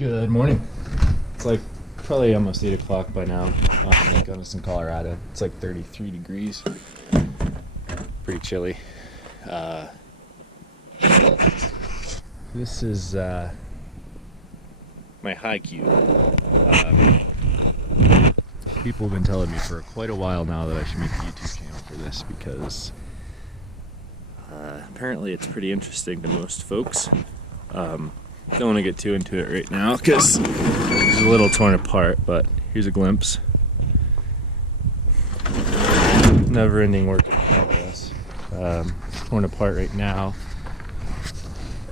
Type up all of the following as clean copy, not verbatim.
Good morning. It's like probably almost 8 o'clock by now. Thank goodness in Colorado. It's like 33 degrees. Pretty chilly. This is my high cube. People have been telling me for quite a while now that I should make a YouTube channel for this because apparently it's pretty interesting to most folks. Don't want to get too into it right now because it's a little torn apart, but here's a glimpse. Never-ending work in progress. Torn apart right now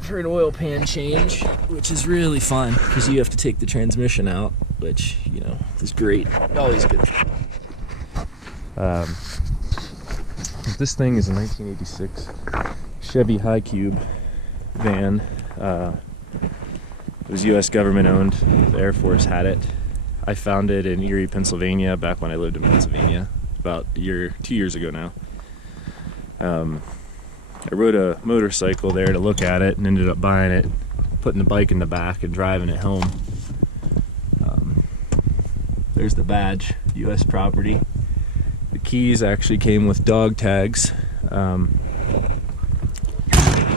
for an oil pan change, which is really fun because you have to take the transmission out, which, you know, is great. Always good. This thing is a 1986 Chevy High Cube van. It was U.S. government owned. The Air Force had it. I found it in Erie, Pennsylvania, back when I lived in Pennsylvania, about 2 years ago now. I rode a motorcycle there to look at it and ended up buying it, putting the bike in the back and driving it home. There's the badge, U.S. property. The keys actually came with dog tags. I'll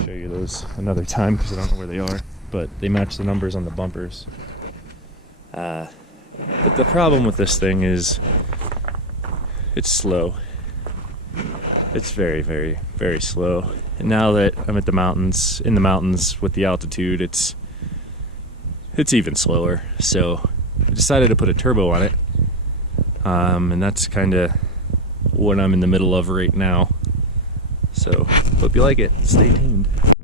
show you those another time because I don't know where they are, but they match the numbers on the bumpers. But the problem with this thing is it's slow. It's very, very, very slow. And now that I'm in the mountains with the altitude, it's even slower. So I decided to put a turbo on it. And that's kind of what I'm in the middle of right now. So hope you like it. Stay tuned.